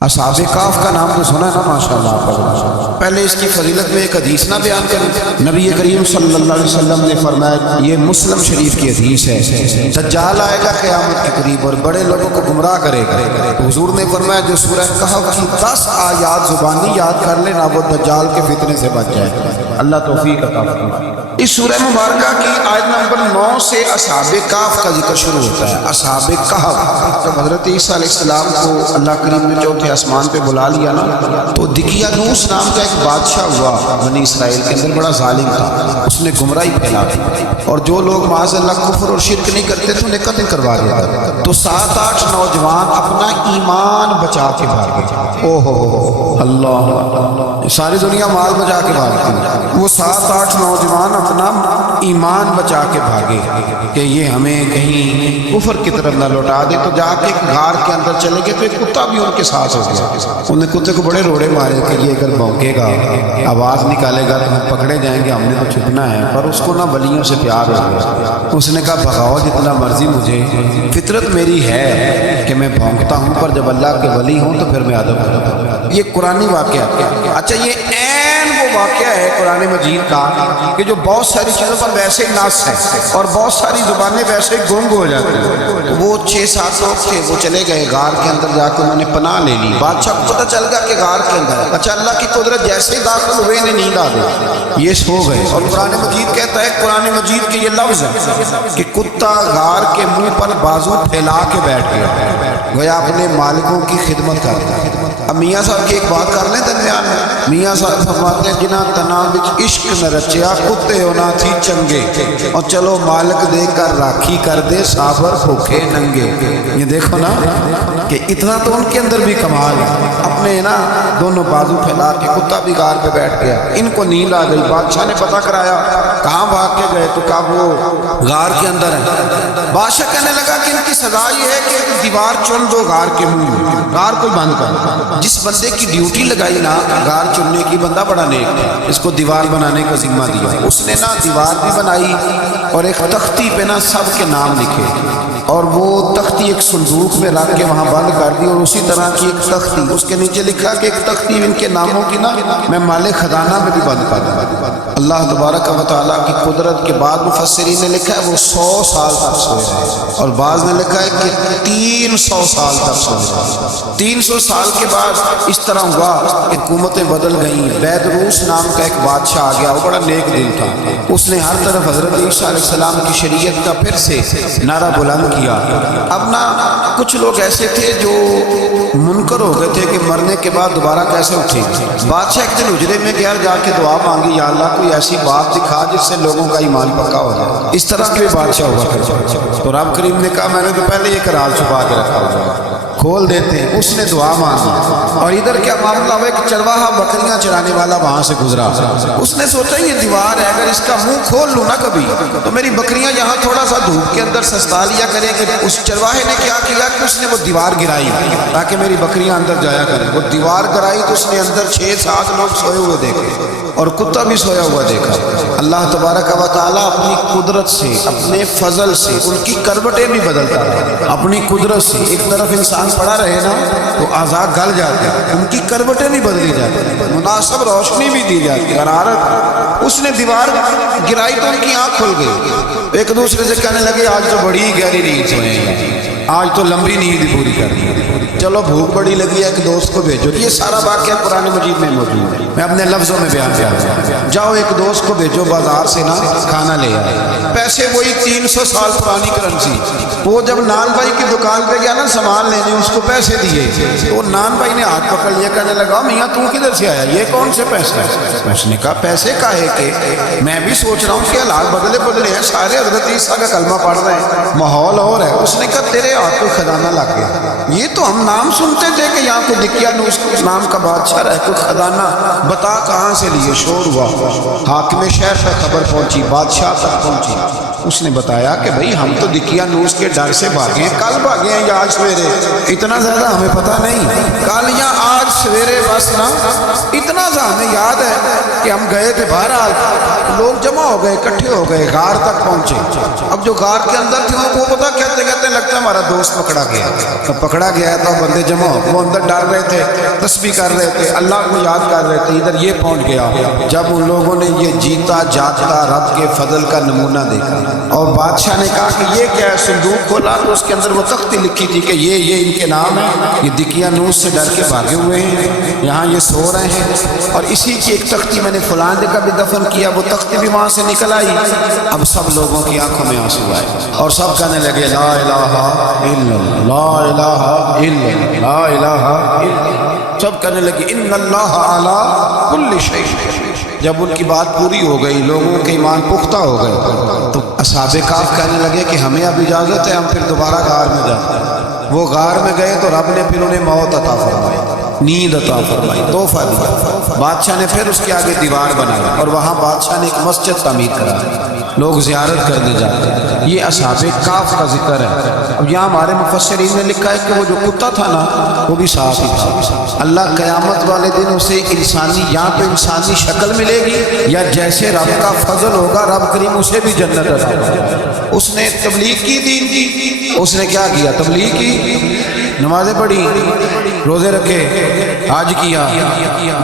اصحاب کہف کا نام تو سنا ہے نا ماشاءاللہ آپ پر۔ پہلے اس کی فضیلت میں ایک حدیث نہ بیان کریں۔ نبی کریم صلی اللہ علیہ وسلم نے فرمایا، یہ مسلم شریف کی حدیث ہے، دجال آئے گا قیامت کے قریب اور بڑے لوگوں کو گمراہ کرے گا۔ حضور نے فرمایا جو سورہ کہف کی 10 آیات زبانی یاد کر لے نا، وہ دجال کے فتنے سے بچ جائے گا۔ اللہ توفیق عطا فرمائے۔ اس سورہ مبارکہ کی آیت نمبر 9 سے اصحاب کہف کا ذکر شروع ہوتا ہے۔ اصحاب کہف جب حضرت عیسیٰ علیہ السلام کو اللہ کریم نے چوتھے آسمان پہ بلا لیا نا، تو دقیانوس نام کا ایک بادشاہ ہوا بنی اسرائیل کے اندر، بڑا ظالم تھا۔ اس نے گمراہی پھیلا دی اور جو لوگ معاذ اللہ کفر اور شرک نہیں کرتے تھے انہیں قتل کروا دیتا۔ تو 7-8 نوجوان اپنا ایمان بچا کے بھاگے۔ او ہو اللہ، ساری دنیا مال بچا کے بھاگتی ہے، وہ 7-8 نوجوان اپنا ایمان بچا کے بھاگے کہ یہ ہمیں کہیں کفر کی طرف نہ لوٹا دے۔ تو جا کے ایک غار کے اندر چلے گئے تو ایک کتا بھی ان کے ساتھ ہو گیا۔ انہوں نے کتے کو بڑے روڑے مارے کہ یہ اگر بھونکے گا، آواز نکالے گا تو ہم پکڑے جائیں گے، ہم نے تو چھپنا ہے۔ پر اس کو نہ ولیوں سے پیار ہو گیا، اس نے کہا بھگاؤ جتنا مرضی مجھے، فطرت میری ہے کہ میں بھونکتا ہوں، پر جب اللہ کے ولی ہوں تو پھر میں ادب کرتا ہوں۔ یہ قرآنی واقعہ۔ اچھا یہ وہ واقعہ ہے قرآن مجید کا کہ جو بہت ساری چیزوں پر ویسے ہی ناس ہے اور بہت ساری زبانیں ویسے ہی گنگ ہو جاتی ہیں۔ وہ 6-7 لوگ تھے، وہ چلے گئے غار کے اندر، جا کے انہوں نے پناہ لے لی۔ بادشاہ کو پتہ چل گیا کہ غار کے اندر ہے۔ اچھا اللہ کی قدرت جیسے ہی داخل ہوئے انہیں نیند آ گئی، یہ سو گئے۔ اور قرآن مجید کہتا ہے، قرآن مجید کے یہ لفظ ہے کہ کتا غار کے منہ پر بازو پھیلا کے بیٹھ گیا، گویا اپنے مالکوں کی خدمت کرتا ہے۔ اب میاں صاحب کی ایک بات کر لیں درمیان میں، میاں صاحب فرماتے ہیں جنا تنا وچ عشق نہ رچیا، کتے ہونا تھی چنگے، اور چلو مالک دے کر راکھی کر دے، صابر بھوکے ننگے۔ یہ دیکھو نا کہ اتنا تو ان کے اندر بھی کمال ہے۔ اپنے نا دونوں بازو پھیلا کے، کتا بھی غار پہ بیٹھ گیا، ان کو نیند آ گئی۔ بادشاہ نے پتہ کرایا کہاں بھاگ کے گئے، تو کہا وہ غار کے اندر ہے۔ بادشاہ کہنے لگا کہ ان کی سزا یہ ہے کہ ایک دیوار چن دو غار کے منہ میں، غار کو بند کر۔ جس بندے کی ڈیوٹی لگائی نا غار چننے کی، بندہ بڑا نیک ہے، اس کو دیوار بنانے کا ذمہ دیا۔ اس نے نا دیوار بھی بنائی اور ایک تختی پہ نا سب کے نام لکھے، اور وہ تختی ایک صندوق میں رکھ کے وہاں بند کر دی، اور اسی طرح کی ایک تختی اس کے نیچے لکھا کہ ایک تختی ان کے ناموں کی نا میں مال خزانہ میں بھی بند کر دوں۔ اللہ تبارک و تعالیٰ کی قدرت کے بعد مفسرین نے لکھا ہے وہ 100 سال تک سوئے رہے، اور بعض نے لکھا ہے کہ 300 سال تک سوئے رہے۔ 300 سال کے بعد اس طرح ہوا کہ حکومتیں بدل گئیں۔ بیدروس نام کا ایک بادشاہ آ گیا، وہ بڑا نیک دل تھا، اس نے ہر طرف حضرت عیسیٰ علیہ السلام کی شریعت کا پھر سے نعرہ بلند کیا۔ اب نا کچھ لوگ ایسے تھے جو منکر ہو گئے تھے کہ مرنے کے بعد دوبارہ کیسے اٹھیں۔ بادشاہ ایک دن حجرے میں گیا، جا کے دعا مانگی، یا اللہ کوئی ایسی بات دکھا جس سے لوگوں کا ایمان پکا ہو جائے۔ اس طرح کے بادشاہ ہوا کرتے، تو رب کریم نے کہا میں نے تو پہلے یہ کرال چھپا کے رکھا ہوا، کھول دیتے ہیں۔ اس نے دعا مانگی، اور ادھر کیا معاملہ ہوا کہ چرواہا بکریاں چرانے والا وہاں سے گزرا۔ اس نے سوچا یہ دیوار ہے، اگر اس کا منہ کھول لوں نا کبھی تو میری بکریاں یہاں تھوڑا سا دھوپ کے اندر سستا لیا کریں گے۔ اس چرواہے نے کیا کیا کہ اس نے وہ دیوار گرائی تاکہ میری بکریاں اندر جایا کریں۔ وہ دیوار گرائی تو اس نے اندر 6-7 لوگ سوئے ہوئے دیکھے، اور کتا بھی سویا ہوا دیکھا۔ اللہ تبارک و تعالیٰ اپنی قدرت سے، اپنے فضل سے ان کی کروٹیں بھی بدلتا ہے۔ اپنی قدرت سے ایک طرف انسان پڑا رہے نا تو اعضاء گل جاتے ہیں، ان کی کروٹیں بھی بدلی جاتی ہیں، مناسب روشنی بھی دی جاتی ہے، حرارت۔ اس نے دیوار گرائی تو ان کی آنکھ کھل گئی، ایک دوسرے سے کہنے لگے آج تو بڑی گہری نیند سوئے ہیں، آج تو لمبی نیند پوری کر دی، چلو بھوک بڑی لگی ہے ایک دوست کو بھیجو۔ یہ سارا واقعہ قرآن مجید میں موجود ہے، میں اپنے لفظوں میں بیان کرتا ہوں۔ جاؤ ایک دوست کو بھیجو بازار سے نا کھانا لے آئے، پیسے وہی 300 سال پرانی کرنسی۔ وہ جب نان بھائی کی دکان پہ گیا نا سامان لینے، اس کو پیسے دیے، تو نان بھائی نے ہاتھ پکڑ لیا، کہنے لگا میاں تو کدھر سے آیا، یہ کون سے پیسے ہیں؟ اس نے کہا پیسے کاہے کے، میں بھی سوچ رہا ہوں کہ حالات بدلے ہیں، سارے حضرت عیسیٰ کا کلمہ پڑھ رہے ہیں، ماحول اور ہے۔ اس نے کہا تیرے ہاتھ کو خزانہ لگ گیا، یہ تو ہم نام سنتے تھے کہ یہاں کو دقیانوس نام کا بادشاہ رہے، کوئی خزانہ بتا کہاں سے لیے۔ شور ہوا، حاکم شہر تک خبر پہنچی، بادشاہ تک پہنچی۔ اس نے بتایا کہ بھئی ہم تو دقیانوس کے ڈر سے بھاگے ہیں، کل بھاگے ہیں یا آج سویرے، اتنا زیادہ ہمیں پتہ نہیں، کل یا آج سویرے پاس نا اتنا سا ہمیں یاد ہے کہ ہم گئے تھے، بہرحال لوگ جمع ہو گئے، اکٹھے ہو گئے، غار تک پہنچے۔ اب جو غار کے اندر تھے وہ پتا کہتے کہتے لگتا ہے ہمارا دوست پکڑا گیا۔ تو پکڑا گیا تو بندے جمع ہو، وہ اندر ڈر رہے تھے، تسبیح کر رہے تھے، اللہ کو یاد کر رہے تھے، ادھر یہ پہنچ گیا۔ جب ان لوگوں نے یہ جیتا جاگتا رب کے فضل کا نمونہ دیکھا اور بادشاہ نے کہا کہ یہ کیا ہے، صندوق کھولا تو اس کے اندر وہ تختی لکھی تھی کہ یہ ان کے نام ہے، یہ دقیانوس سے ڈر کے بھاگے ہوئے ہیں، یہاں یہ سو رہے ہیں، اور اسی کی ایک تختی میں نے فلاں کا بھی دفن کیا، وہ تختی بھی وہاں سے نکل آئی۔ اب سب لوگوں کی آنکھوں میں آنسو آئے اور سب کہنے لگے لا الہ الا اللہ، لا الہ الا اللہ، لا الہ الا اللہ، سب کہنے لگے ان اللہ علی کل شیء۔ جب ان کی بات پوری ہو گئی، لوگوں کے ایمان پختہ ہو گئے، تو اصحاب کہف کہنے لگے کہ ہمیں اب اجازت ہے، ہم پھر دوبارہ غار میں جاتے ہیں۔ وہ غار میں گئے تو رب نے پھر انہیں موت عطا فرمائی، نیند عطا فرمائی، تحفہ دیا۔ بادشاہ نے پھر اس کے آگے دیوار بنایا اور وہاں بادشاہ نے ایک مسجد تعمیر کرائی، لوگ زیارت کرنے جاتے ہیں۔ یہ اصحاب کہف کا ذکر ہے۔ اب یہاں ہمارے مفسرین نے لکھا ہے کہ وہ جو کتا تھا نا وہ بھی ساتھ ہی تھا۔ اللہ قیامت والے دن اسے انسانی، یہاں تو انسانی شکل ملے گی، یا جیسے رب کا فضل ہوگا رب کریم اسے بھی جنت عطا فرمائے۔ اس نے تبلیغ کی، دین کی، اس نے کیا کیا؟ تبلیغ کی، نمازیں پڑھی، روزے رکھے، حج کیا،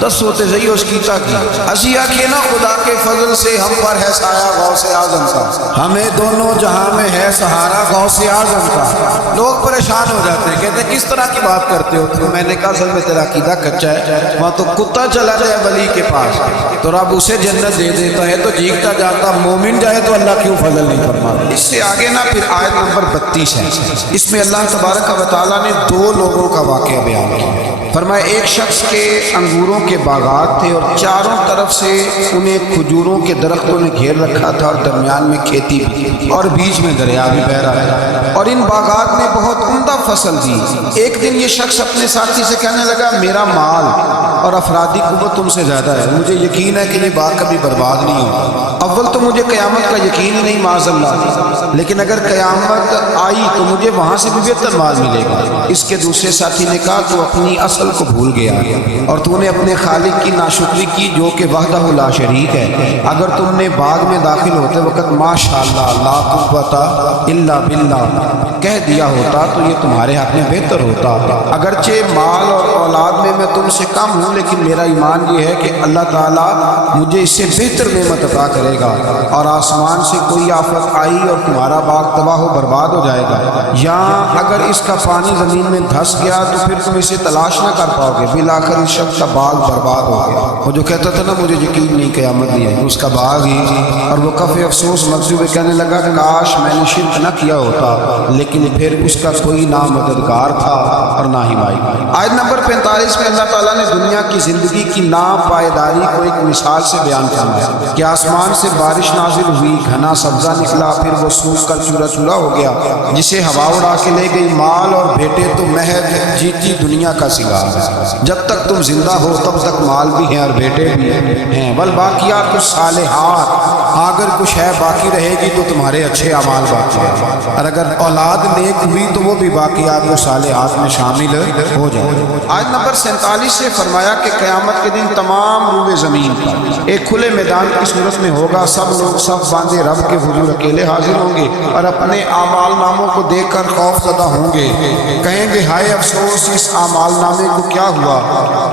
10 ہوتے صحیح اس کیتا کی۔ اسی آکھے نا خدا کے فضل سے ہم پر ہے سایہ غوث اعظم کا، ہمیں دونوں جہاں میں ہے سہارا غوث اعظم کا۔ لوگ پریشان ہو جاتے ہیں، کہتے ہیں کس طرح کی بات کرتے ہو؟ تو میں نے کہا اصل میں تیرا عقیدہ کچا ہے، وہاں تو کتا چلا جائے ولی کے پاس تو رب اسے جنت دے دیتا ہے، تو جیتا جاتا مومن جائے تو اللہ کیوں فضل نہیں فرماتا؟ اس سے آگے نا پھر آیت نمبر 32 ہے، اس میں اللہ تبارک و تعالیٰ نے 2 لوگوں کا واقعہ بیان کیا۔ فرمایا ایک شخص کے انگوروں کے باغات تھے اور چاروں طرف سے انہیں کھجوروں کے درختوں نے گھیر رکھا تھا اور درمیان میں کھیتی بھی تھی اور بیچ میں دریا بھی بہہ رہا ہے، اور ان باغات میں بہت عمدہ فصل تھی۔ ایک دن یہ شخص اپنے ساتھی سے کہنے لگا میرا مال اور افرادی قوت تم سے زیادہ ہے، مجھے یقین ہے کہ یہ باغ کبھی برباد نہیں ہوگا۔ اول تو مجھے قیامت کا یقین ہی نہیں معاذ اللہ، لیکن اگر قیامت آئی تو مجھے وہاں سے بھی بہتر مال ملے گا۔ اس کے دوسرے ساتھی نے کہا تو اپنی اصل کو بھول گیا اور تو نے اپنے خالق کی ناشکری کی جو کہ وحدہ لا شریک ہے۔ اگر تم نے باغ میں داخل ہوتے وقت ماشاءاللہ لا قوت الا باللہ کہہ دیا ہوتا تو یہ تمہارے حق میں بہتر ہوتا۔ اگرچہ مال اور اولاد میں میں تم سے کم ہوں، لیکن میرا ایمان یہ ہے کہ اللہ تعالیٰ مجھے اس سے بہتر نعمت عطا کرے گا، اور آسمان سے کوئی آفت آئی اور تمہارا باغ تباہ و برباد ہو جائے گا، یا اگر اس کا پانی زمین میں دھس گیا تو پھر تم اسے تلاش نہ کر پاؤ گے، بالآخر اس شخص کا باغ برباد ہو گیا۔ وہ جو کہتا تھا نا مجھے یقین نہیں قیامت نہیں ہے، اس کا باغ ہی، اور وہ کفِ افسوس مکذوب کہنے لگا کاش میں نے شرک نہ کیا ہوتا، لیکن پھر اس کا کوئی نہ مددگار تھا اور نہ حمایت۔ آیت نمبر 45 میں اللہ تعالیٰ نے دنیا کی زندگی کی ناپائیداری کو ایک مثال سے بیان فرمایا کہ آسمان سے بارش نازل ہوئی، گھنا سبزہ نکلا، پھر وہ سوکھ کر چورا چورا ہو گیا، جسے ہوا اڑا کے لے گئی، مال اور بیٹے تو محض جیتی دنیا کا سنگار ہے، جب تک تم زندہ ہو تب تک مال بھی ہیں اور بیٹے بھی ہیں، والباقیات الصالحات، اگر کچھ ہے باقی رہے گی تو تمہارے اچھے اعمال باقی ہیں، اور اگر اولاد نیک ہوئی تو وہ بھی باقیات الصالحات میں شامل ہو جائے۔ آیت نمبر 47 سے فرمایا کہ قیامت کے دن تمام روئے زمین پر ایک کھلے میدان کی صورت میں ہوگا، سب لوگ صف باندھے رب کے حضور اکیلے حاضر ہوں گے اور اپنے اعمال ناموں کو دیکھ کر خوف زدہ ہوں گے، کہیں گے ہائے افسوس اس اعمال نامے کو کیا ہوا،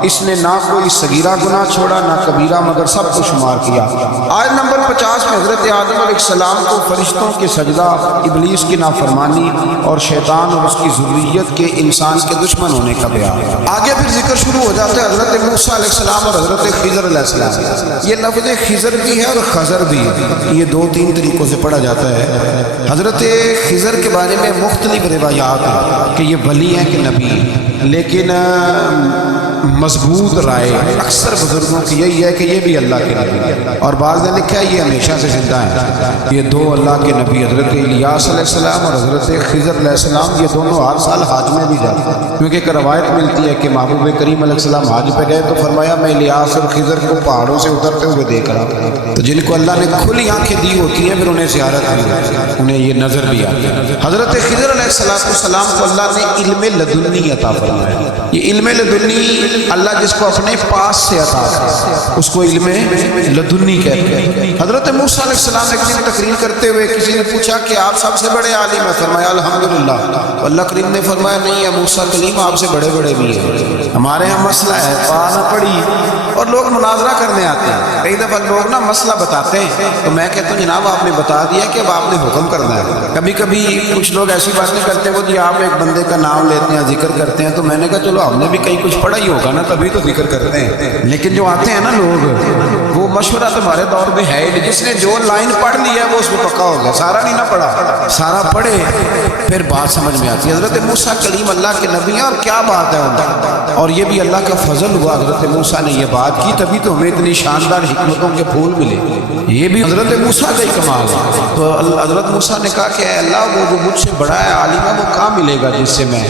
اس نے نہ کوئی صغیرہ گناہ چھوڑا نہ کبیرہ، مگر سب کو شمار کیا۔ آیت نمبر 50 میں حضرت آدم علیہ السلام کو فرشتوں کے سجدہ، ابلیس کی نافرمانی اور شیطان اور اس کی ذریت کے انسان کے دشمن ہونے کا بیان۔ آگے پھر ذکر شروع ہو جاتا ہے حضرت موسیٰ علیہ السلام اور حضرت خضر علیہ السلام۔ یہ لفظ خضر بھی ہے اور خضر بھی ہے، یہ 2-3 طریقوں سے پڑھا جاتا ہے۔ حضرت خضر کے بارے میں مختلف روایات ہیں کہ یہ ولی ہیں کہ نبی ہیں، لیکن مضبوط رائے اکثر بزرگوں کی یہی ہے کہ یہ بھی اللہ کے نبی ہیں، اور بعض نے لکھا ہے یہ ہمیشہ سے زندہ ہیں۔ یہ 2 اللہ کے نبی حضرت الیاس علیہ السلام اور حضرت خضر علیہ السلام، یہ دونوں ہر سال حج میں بھی جاتے ہیں، کیونکہ ایک روایت ملتی ہے کہ محبوب کریم علیہ السلام حج پہ گئے تو فرمایا میں الیاس اور خضر کو پہاڑوں سے اترتے ہوئے دیکھ رہا، تو جن کو اللہ نے کھلی آنکھیں دی ہوتی ہیں پھر انہیں زیارت بھی، انہیں یہ نظر بھی آتی ہے۔ حضرت خضر علیہ السلام کو اللہ نے علم لدنی عطا فرمایا۔ یہ علم لدنی اللہ جس کو اپنے پاس سے عطا کرے اس کو علم لدنی کہتے ہیں۔ حضرت موسیٰ علیہ السلام نے ایک دن تقریر کرتے ہوئے کسی نے پوچھا کہ آپ سب سے بڑے عالم ہیں؟ فرمایا الحمدللہ۔ اللہ کریم نے فرمایا نہیں، موسیٰ کلیم آپ سے بڑے بڑے بھی ہیں، ہمارے ہاں مسئلہ ہے پڑھنا پڑھی اور لوگ مناظرہ کرنے آتے ہیں۔ کئی دفعہ لوگ نا مسئلہ بتاتے ہیں تو میں کہتا ہوں جناب آپ نے بتا دیا کہ اب آپ نے حکم کرنا ہے۔ کبھی کبھی کچھ لوگ ایسی بات نہیں کرتے، وہ جی آپ ایک بندے کا نام لیتے ہیں ذکر کرتے ہیں، تو میں نے کہا چلو ہم نے بھی کہیں کچھ پڑھا ہی ہوگا نا تبھی تو ذکر کرتے ہیں، لیکن جو آتے ہیں نا لوگ وہ مشورہ تمہارے دور میں ہے ہی نہیں، جس نے جو لائن پڑھ لی ہے وہ اس میں پکا ہو گیا، سارا نہیں نہ پڑھا، سارا پڑھے پھر بات سمجھ میں آتی ہے۔ حضرت موسیٰ کلیم اللہ کے نبی ہیں اور کیا بات ہے ان کا، اور یہ بھی اللہ کا فضل ہوا، حضرت موسیٰ نے یہ بات کی تبھی تو ہمیں اتنی شاندار حکمتوں کے پھول ملے، یہ بھی حضرت موسیٰ کا ہی کمال ہے۔ تو حضرت موسیٰ نے کہا کہ اے اللہ وہ جو مجھ سے بڑا ہے عالم ہے وہ کہاں ملے گا جس سے میں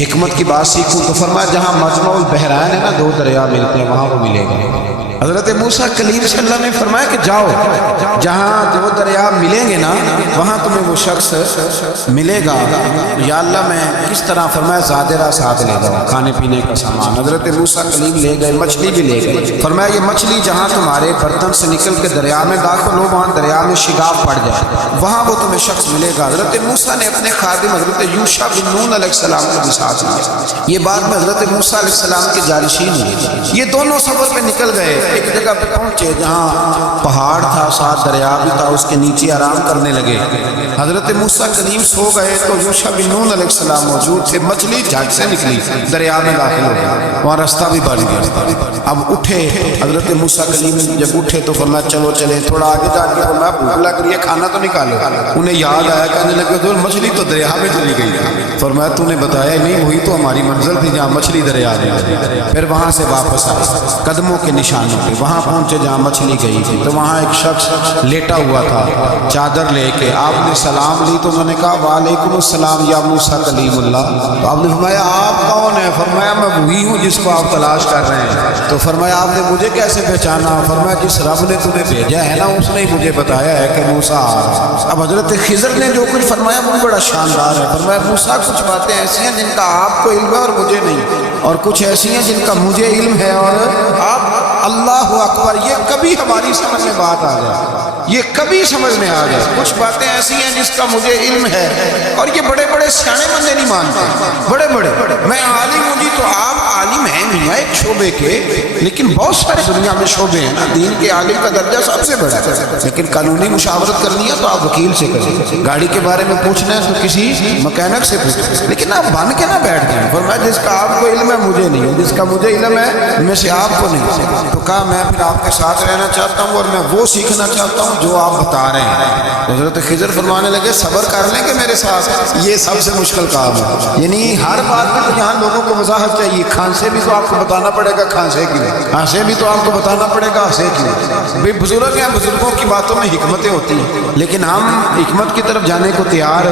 حکمت کی بات سیکھوں؟ تو فرمایا جہاں مجمع البحرین ہے نا، دو دریا ملتے ہیں، وہاں وہ ملے گا۔ حضرت موسیٰ کلیم صلی اللہ نے فرمایا کہ جاؤ جہاں دو دریا ملیں گے نا وہاں تمہیں وہ شخص ملے گا۔ یا اللہ میں کس طرح؟ فرمایا زادرہ ساتھ لے جاؤ، کھانے پینے کا سامان۔ حضرت موسیٰ کلیم لے گئے، مچھلی بھی لے گئے۔ فرمایا یہ مچھلی جہاں تمہارے برتن سے نکل کے دریا میں داخل ہو وہاں دریا میں شگاف پڑ جائے، وہاں وہ تمہیں شخص ملے گا۔ حضرت موسیٰ نے اپنے خادم حضرت یوشع بن نون علیہ السلام کو بھی ساتھ لیا۔ یہ بات میں حضرت موسیٰ علیہ السلام کے جانشین ہوئی، یہ دونوں سفر پہ نکل گئے، ایک جگہ پہ پہنچے جہاں پہاڑ تھا، ساتھ دریا بھی تھا، اس کے نیچے آرام کرنے لگے۔ حضرت موسیٰ کلیم سو گئے تو یوشع بن نون علیہ السلام موجود تھے، مچھلی جھٹ سے نکلی، دریا میں داخل ہو گئی، وہاں راستہ بھی بن گیا۔ اب اٹھے حضرت موسیٰ کلیم جب اٹھے تو فرمایا چلو چلیں، تھوڑا آگے جا کے فرمایا بھوک لگ رہی ہے کھانا تو نکالو۔ انہیں یاد آیا، کہنے لگے تو مچھلی تو دریا میں چلی گئی تھی۔ فرمایا تو نے بتایا نہیں، وہی تو ہماری منزل تھی جہاں مچھلی دریا میں۔ پھر وہاں سے واپس آئے قدموں کے نشانوں پہ، وہاں پہنچے جہاں مچھلی گئی تھی، تو وہاں ایک شخص لیٹا ہوا تھا چادر لے کے۔ آپ نے سلام لی تو انہوں نے کہا وعلیکم السلام یا موسیٰ کلیم اللہ۔ تو آپ نے فرمایا آپ کون ہیں؟ فرمایا میں وہی ہوں جس کو آپ تلاش کر رہے ہیں۔ تو فرمایا آپ نے مجھے کیسے پہچانا؟ فرمایا جس رب نے تمہیں بھیجا ہے نا اس نے ہی مجھے بتایا ہے کہ موسیٰ آ رہا ہے۔ اب حضرت خضر نے جو کچھ فرمایا وہ بڑا شاندار ہے۔ فرمایا موسیٰ کچھ باتیں ایسی ہیں جن کا آپ کو علم ہے اور مجھے نہیں، اور کچھ ایسی ہیں جن کا مجھے علم ہے اور آپ۔ اللہ اکبر، یہ کبھی ہماری سمجھ میں بات آ جائے، یہ کبھی سمجھ میں آ جائے۔ کچھ باتیں ایسی ہیں جس کا مجھے علم ہے اور یہ بڑے بڑے سیانے بندے نہیں مانتے، بڑے بڑے میں عالم ہوں جی، تو آپ عالم ہیں میاں ایک شعبے کے، لیکن بہت سارے دنیا میں شعبے ہیں نا، دین کے عالم کا درجہ سب سے بڑا ہے، لیکن قانونی مشاورت کرنی ہے تو آپ وکیل سے کریں، گاڑی کے بارے میں پوچھنا ہے تو کسی مکینک سے پوچھیں، لیکن آپ بن کے نہ بیٹھ جائیں۔ فرمایا جس کا آپ کو علم ہے مجھے نہیں ہے، جس کا مجھے علم ہے میں سے آپ کو نہیں۔ تو کہا میں پھر آپ کے ساتھ رہنا چاہتا ہوں اور میں وہ سیکھنا چاہتا ہوں جو آپ بتا رہے ہیں۔ حضرت خضر فرمانے لگے صبر کر لیں کہ میرے ساتھ، یہ سب سے مشکل کام ہے، یعنی ہر بات میں تو یہاں لوگوں کو وضاحت چاہیے۔ کھانسے بھی تو آپ کو بتانا پڑے گا کھانسے کی، ہنسے بھی تو آپ کو بتانا پڑے گا ہنسے کی۔ بھئی بزرگ ہیں، بزرگوں کی باتوں میں حکمتیں ہوتی ہیں، لیکن ہم حکمت کی طرف جانے کو تیار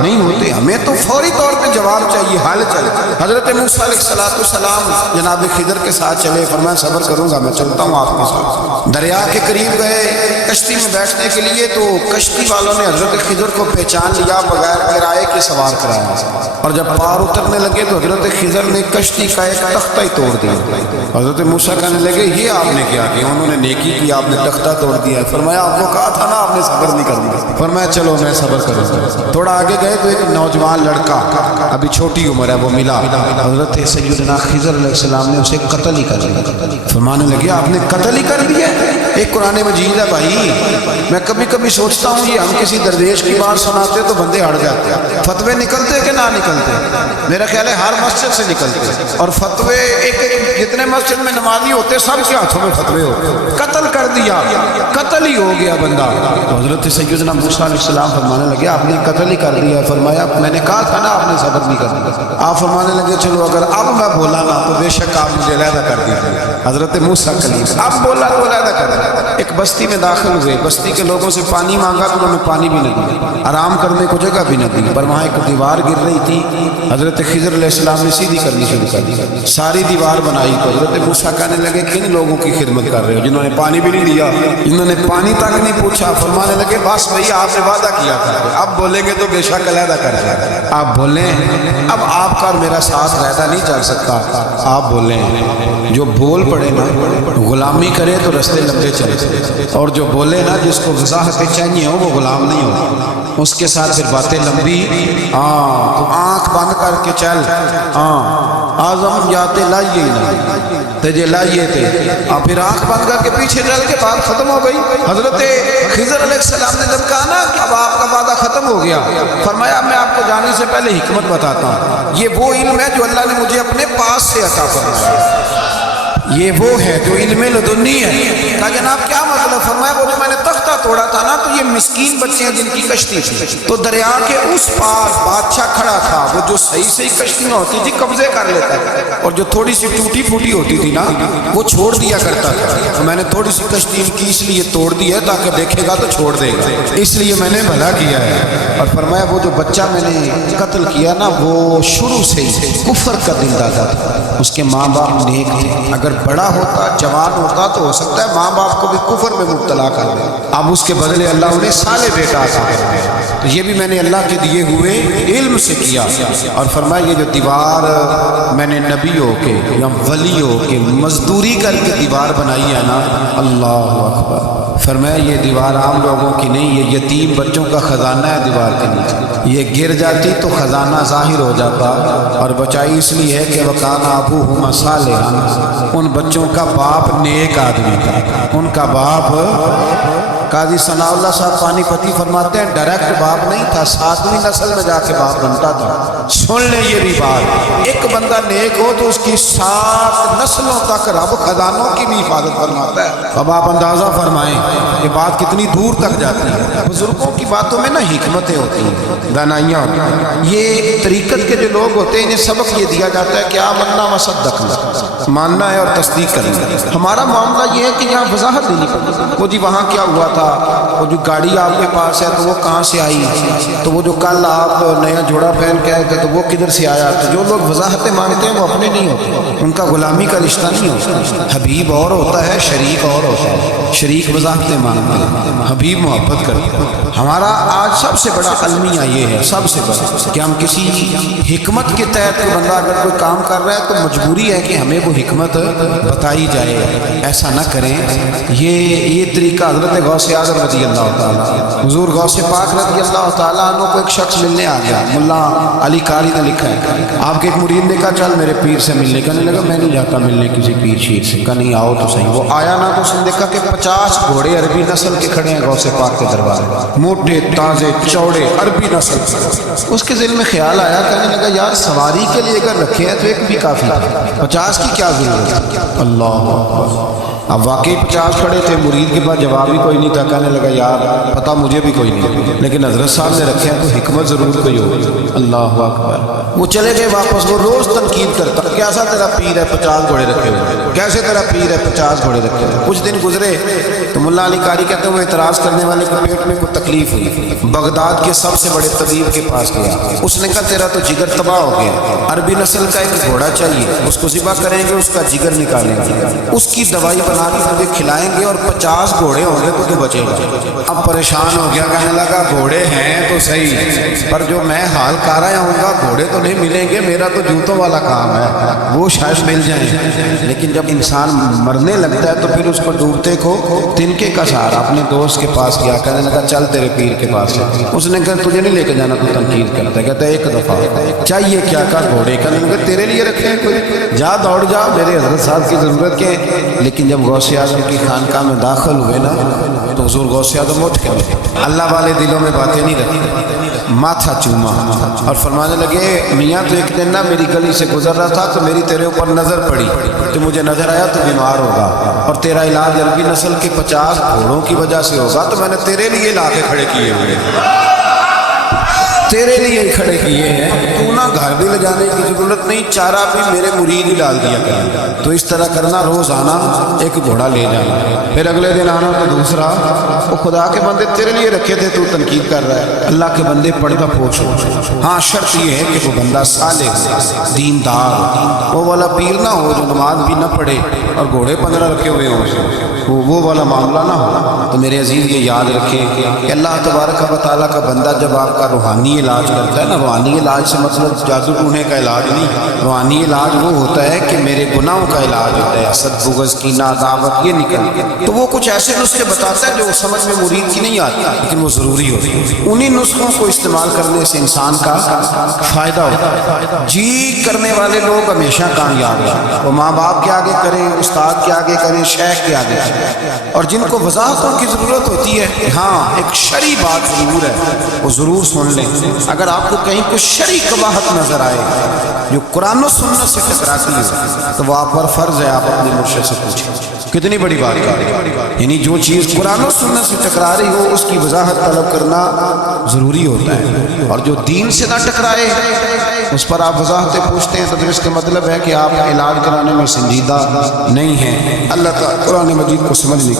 نہیں ہوتے، ہمیں تو فوری طور پہ جواب چاہیے، حل چاہیے۔ حضرت موسیٰ علیہ السلام جناب خضر کے ساتھ چلے، فرمایا صبر کروں گا، میں چلتا ہوں آپ کے ساتھ۔ دریا کے قریب گئے کشتی میں بیٹھنے کے لیے تو کشتی والوں نے حضرت خضر کو پہچان لیا، بغیر کرائے کے سوار کرایا، اور جب پار اترنے لگے تو حضرت خضر نے کشتی کا ایک تختہ ہی توڑ دیا۔ حضرت موسیٰ کہنے لگے یہ آپ نے کیا کیا؟ انہوں نے نیکی کی، آپ نے تختہ توڑ دیا۔ فرمایا آپ کو کہا تھا نا آپ نے صبر نہیں کرنا۔ فرمایا چلو میں صبر کروں گا۔ تھوڑا آگے گئے تو ایک نوجوان لڑکا، ابھی چھوٹی عمر ہے، وہ ملا۔ حضرت سیدنا خضر علیہ السلام نے اسے قتل ہی کر دیا۔ فرمانے لگے آپ نے قتل ہی کر دیا؟ ایک قرآن مجید ہے بھائی، میں کبھی کبھی سوچتا ہوں یہ ہم کسی درویش کی بات سناتے تو بندے ہٹ جاتے، فتوے نکلتے کہ نہ نکلتے؟ میرا خیال ہے ہر مسجد سے نکلتے، اور فتوے ایک جتنے مسجد میں نمازی ہوتے سب کے ہاتھوں میں فتوے ہوتے۔ قتل کر دیا، قتل ہی ہو گیا بندہ۔ تو حضرت سیدنا موسیٰ علیہ السلام فرمانے لگے آپ نے قتل ہی کر دیا؟ فرمایا میں نے کہا تھا نا آپ نے صبر نہیں کرنا۔ آپ فرمانے لگے چلو اگر اب میں بولا نا تو بے شک آپ مجھے علیحدہ کر دیجیے۔ حضرت موسیٰ کلیم اب بولا تو علیحدہ کر دیا۔ ایک بستی میں داخل ہوئے، بستی کے لوگوں سے پانی مانگا تو انہوں نے پانی بھی نہ دیا، آرام کرنے کو جگہ بھی نہ دی، پر وہاں ایک دیوار گر رہی تھی، حضرت خضر علیہ السلام نے سیدھی کرنی شروع کر دی، ساری دیوار بنائی تو حضرت موسیٰ کہنے لگے کن لوگوں کی خدمت کر رہے ہو جنہوں نے پانی بھی نہیں دیا، جنہوں نے پانی تک نہیں پوچھا، فرمانے لگے بس بھئی آپ نے وعدہ کیا تھا، اب بولیں گے تو بے شک علیحدہ کر جائے گا، آپ بولیں اب آپ کا اور میرا ساتھ علیحدہ نہیں چل سکتا، آپ بولیں جو بول پڑے نا غلامی کرے تو رستے لمبے چلے، اور جو بولے نا جس کو وضاحت چاہیے ہو وہ غلام نہیں ہو، اس کے ساتھ پھر باتیں لمبی، تو آنکھ بند کر کے چل، آزم جاتے لائیے نا تجھے لائیے تھے، پھر آنکھ بند کر کے پیچھے چل کے بات ختم ہو گئی۔ حضرت خضر علیہ السلام نے جب کہا نا کہ اب آپ کا وعدہ ختم ہو گیا، فرمایا میں آپ کو جانے سے پہلے حکمت بتاتا ہوں، یہ وہ علم ہے جو اللہ نے مجھے اپنے پاس سے عطا فرمایا، یہ وہ ہے جو علم لدنی ہے۔ کہا جناب کیا مطلب؟ فرمایا وہ جو میں نے تختہ توڑا تھا نا تو یہ مسکین بچے ہیں جن کی کشتی تھی، تو دریا کے اس پار بادشاہ کھڑا تھا، وہ جو صحیح صحیح کشتیاں ہوتی تھی قبضے کر لیتا تھا، اور جو تھوڑی سی ٹوٹی پھوٹی ہوتی تھی نا وہ چھوڑ دیا کرتا تھا، تو میں نے تھوڑی سی کشتی ان کی اس لیے توڑ دی ہے تاکہ دیکھے گا تو چھوڑ دے گا، اس لیے میں نے بھلا کیا ہے۔ اور فرمایا وہ جو بچہ میں نے قتل کیا نا وہ شروع سے ہی کفر کا دل دادا تھا، اس کے ماں باپ نیک تھے، اگر بڑا ہوتا جوان ہوتا تو ہو سکتا ہے ماں باپ کو بھی کفر میں مبتلا کر دے، اب اس کے بدلے اللہ انہیں صالح بیٹا عطا کر دیا، تو یہ بھی میں نے اللہ کے دیے ہوئے علم سے کیا۔ اور فرمایا یہ جو دیوار میں نے نبیوں کے یا ولیوں کے مزدوری کر کے دیوار بنائی ہے نا، اللہ اکبر، فرمایا یہ دیوار عام لوگوں کی نہیں، یہ یتیم بچوں کا خزانہ ہے دیوار کے نیچے، یہ گر جاتی تو خزانہ ظاہر ہو جاتا، اور بچائی اس لیے ہے کہ وَكَانَ أَبُوهُمَا صَالِحًا، ان بچوں کا باپ نیک آدمی تھا، ان کا باپ قاضی ثناء اللہ صاحب پانی پتی فرماتے ہیں ڈائریکٹ باپ نہیں تھا، ساتویں نسل میں جا کے باپ بنتا تھا۔ سن لیں یہ بھی بات، ایک بندہ نیک ہو تو اس کی 7 نسلوں تک رب خزانوں کی بھی حفاظت فرماتا ہے۔ اب آپ اندازہ فرمائیں یہ بات کتنی دور تک جاتی ہے۔ بزرگوں کی باتوں میں نا حکمتیں ہوتی ہیں، دانائیاں ہوتی ہیں۔ یہ طریقت کے جو لوگ ہوتے ہیں انہیں سبق یہ دیا جاتا ہے کہ آمنا و صدقنا، ماننا ہے اور تصدیق کرنا ہے۔ ہمارا معاملہ یہ ہے کہ یہاں وضاحت دینی پڑتی، وہ جی وہاں کیا ہوا تھا، وہ جو گاڑی آپ کے پاس ہے تو وہ کہاں سے آئی، تو وہ جو کل آپ نیا جوڑا پہن کے آئے تھے تو وہ کدھر سے آیا، تو جو لوگ وضاحتیں مانگتے ہیں وہ اپنے نہیں ہوتے، ان کا غلامی کا رشتہ نہیں ہوتا، حبیب اور ہوتا ہے شریک اور ہوتا ہے، شریک وضاحتیں مانگتے ہیں، حبیب محبت کرتے ہیں۔ ہمارا آج سب سے بڑا المیہ یہ ہے، سب سے بڑا، کہ ہم کسی حکمت کے تحت کوئی بندہ اگر کوئی کام کر رہا ہے تو مجبوری ہے کہ ہمیں وہ حکمت بتائی جائے، ایسا نہ کریں۔ یہ طریقہ حضرت غوث اعظم رضی اللہ تعالیٰ، حضور غوث پاک رضی اللہ تعالیٰ عنہ کو ایک شخص ملنے آ گیا، ملا علی قاری نے لکھا ہے، آپ کے ایک مرید نے کہا چل میرے پیر سے ملنے، کہنے لگا میں نہیں جاتا ملنے کسی پیر شیر سے، کہا نہیں آؤ تو صحیح۔ وہ آیا نا تو اس نے دیکھا کہ 50 گھوڑے عربی نسل کے کھڑے ہیں غوث پاک کے دربار میں، موٹے تازے چوڑے عربی نسل کے۔ اس کے دل میں خیال آیا، کہنے لگا یار سواری کے لیے اگر رکھے ہیں تو ایک بھی کافی ہے، 50 کی کیا ضرورت ہے؟ اللہ اکبر۔ اب واقعی 50 کھڑے تھے، مرید کے پاس جواب ہی کوئی نہیں تھا، کہنے لگا یار پتہ مجھے بھی کوئی نہیں، لیکن حضرت صاحب نے رکھے ہیں تو حکمت ضرور کوئی ہوگی۔ اللہ اکبر۔ وہ چلے گئے واپس، وہ روز تنقید کرتا کیسا تیرا پیر ہے 50 گھوڑے رکھے ہوئے، کیسے تیرا پیر ہے 50 گھوڑے رکھے ہوئے۔ کچھ دن گزرے تو ملا علی قاری کہتے ہیں وہ اعتراض کرنے والے کو پیٹ میں کوئی تکلیف ہوئی، بغداد کے سب سے بڑے طبیب کے پاس گیا، اس نے کہا تیرا تو جگر تباہ ہو گیا، عربی نسل کا ایک گھوڑا چاہیے، اس کو ذبح کریں گے، اس کا جگر نکالیں گے، اس کی دوائی بنا کے تجھے کھلائیں گے، اور 50 گھوڑے ہوں گے تو تو بچے گا۔ اب پریشان ہو گیا، کہنے لگا گھوڑے ہیں تو صحیح، پر جو میں حال کر رہا ہوں گا گھوڑے تو نہیں ملیں گے، میرا تو جوتوں والا کام ہے، وہ شاید مل جائیں۔ لیکن جب انسان مرنے لگتا ہے تو پھر اس کو ڈوبتے کو تنکے کا سہارا، اپنے دوست کے پاس گیا، کہنے لگا چل تیرے پیر کے پاس۔ اس نے کہا تجھے نہیں لے کے جانا، تو تنقید کرتا ہے، کہتا ہے ایک دفعہ چاہیے کیا کا گھوڑے، کہنے لگا تیرے لیے رکھے ہیں کوئی، جا دوڑ جا، میرے حضرت صاحب کی ضرورت کے۔ لیکن جب غوث اعظم کی خانقاہ میں داخل ہوئے نا تو حضور غوث اعظم اٹھ کے اللہ والے دلوں میں باتیں نہیں رکھتے، ماتھا چوما اور فرمانے لگے میاں تو ایک دن نا میری گلی سے گزر رہا تھا تو میری تیرے اوپر نظر پڑی، تو مجھے نظر آیا تو بیمار ہوگا اور تیرا علاج عربی نسل کے 50 گھوڑوں کی وجہ سے ہوگا، تو میں نے تیرے لیے لا کے کھڑے کیے ہوئے، تیرے لیے ہی کھڑے کیے ہیں، تو نہ گھر بھی لے جانے کی ضرورت نہیں، چارہ بھی میرے مرید ہی ڈال دیا کریں۔ تو اس طرح کرنا، روز آنا ایک گھوڑا لے جانا، پھر اگلے دن آنا تو دوسرا۔ وہ خدا کے بندے تیرے لیے رکھے تھے، تو تنقید کر رہا ہے۔ اللہ کے بندے پردہ پوش ہو، ہاں شرط یہ ہے کہ وہ بندہ صالح دیندار، وہ والا پیر نہ ہو جو نماز بھی نہ پڑھے اور گھوڑے 15 رکھے ہوئے ہوں، وہ والا معاملہ نہ ہو۔ تو میرے عزیز یہ یاد رکھیں کہ اللہ تبارک و تعالیٰ کا بندہ جب آپ کا روحانی علاج کرتا ہے نا، روحانی علاج سے مطلب جادو ٹونے کا علاج نہیں، روحانی علاج وہ ہوتا ہے کہ میرے گناہوں کا علاج ہوتا ہے، حسد، بغض، کینہ، عداوت، یہ نکل، تو وہ کچھ ایسے نسخے بتاتا ہے جو سمجھ میں مرید کی نہیں آتی لیکن وہ ضروری ہوتی ہے۔ انہی نسخوں کو استعمال کرنے سے انسان کا فائدہ ہوتا ہے۔ جی کرنے والے لوگ ہمیشہ کامیاب ہیں، وہ ماں باپ کے آگے کریں، استاد کے آگے کریں، شیخ کے آگے کریں، اور جن کو وضاحتوں کی ضرورت ہوتی ہے، ہاں ایک شرعی بات ضرور ہے، وہ ضرور سن لیں۔ اگر آپ کو کہیں کوئی شرعی قباحت نظر آئے جو قرآن و سنت سے ٹکراتی ہے تو وہ آپ پر فرض ہے آپ اپنے مرشد سے پوچھیں۔ کتنی بڑی بات ہے، یعنی جو چیز قرآن و سنت سے ٹکرا رہی ہو اس کی وضاحت طلب کرنا ضروری ہوتا ہے، اور جو دین سے نہ ٹکرائے اس پر آپ وضاحتیں پوچھتے ہیں، تو اس کا مطلب ہے کہ آپ علاج کرانے میں سنجیدہ نہیں ہیں۔ اللہ تعالیٰ قرآن مجید کو سمجھنے